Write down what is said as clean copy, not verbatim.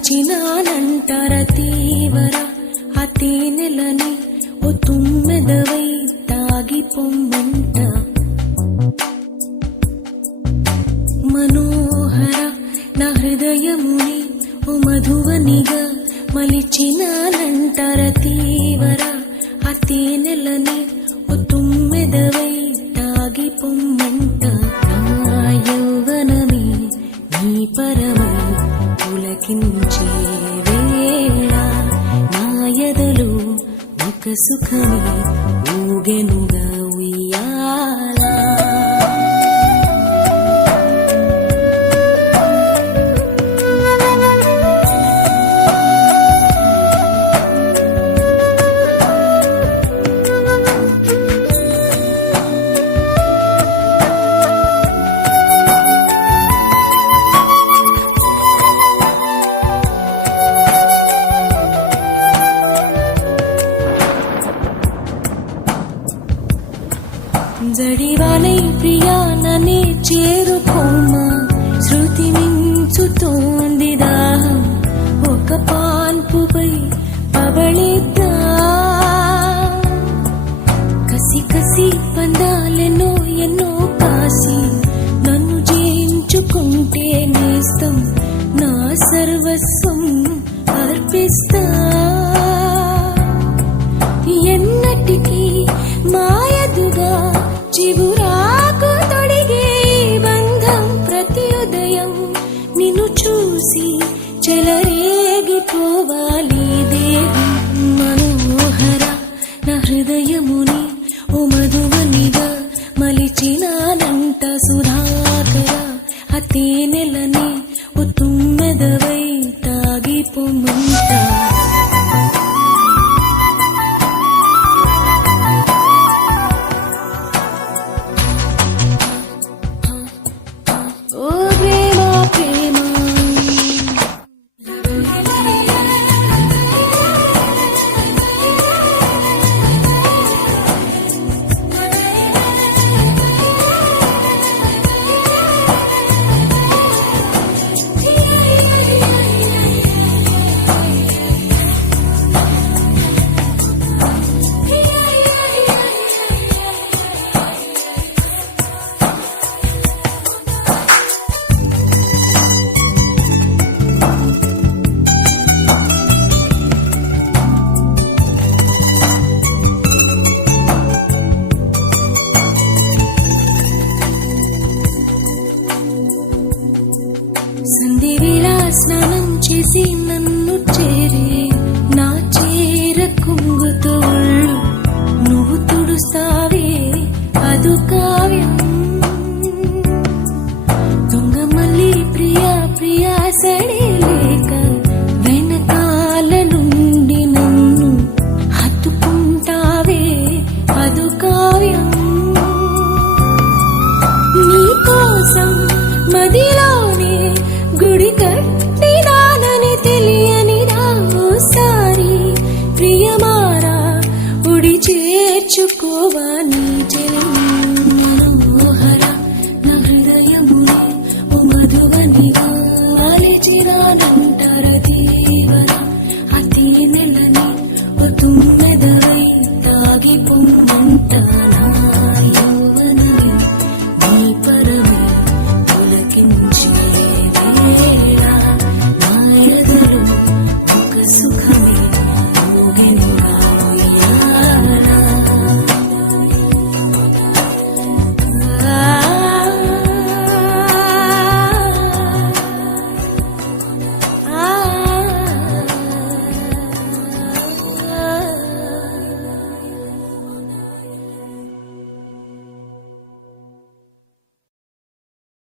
మలిచినానంటార తీవర ఆ తేనెలని ఓ తుమ్మెదవై తాగిపొమ్మంట మనోహర నా హృదయముని ఓ మధువనిగా మలిచినానంటార తీవర ఆ తేనెలని ఓ తుమ్మెదవై తాగిపొమ్మంట నా యౌవనమే నీ పరమై పులకించే వేళ నా ఎదలో ఒక సుఖమే ఊగెనుగా ఉయ్యాలా జడివానై ప్రియా నన్నే చేరుకోమా శృతి మించుతోంది దాహం ఒక పాన్పుపై పబళిద్దా కసి కసి పందాలెన్నో ఎన్నో కాసి నన్ను జయించుకుంటే నేస్తం నా సర్వస్వం అర్పిస్తా ఎన్నటికీ మాయదుగా చిగురాకు తొడిగే బంధం ప్రతి ఉదయం నిన్ను చూసి చెలరేగిపోవాలి దేహం మనోహర నా హృదయముని ఓ మధువనిగా మలిచినానంట సుధాకర ఆ తేనెలని ఓ తుమ్మెదవై తాగిపొమ్మంట సంధివేళ స్నానం చేసి నన్ను చేరే నా చీర కుంగుతో నువ్వు తుడుస్తావే అదు కావ్యం దొంగ మళ్ళీ ప్రియా ప్రియా సడే లేక వెనకాల నుండి నన్ను హత్తుకుంటావే అదు కావ్యం నీ కోసం మదిలోనే గుడి కట్టినానని తెలియని రాసారి ప్రియమారా ఉడి చేర్చుకోవా నీ మనోహర నా హృదయముని ఓ మధువనిగా అలిచినానంటారది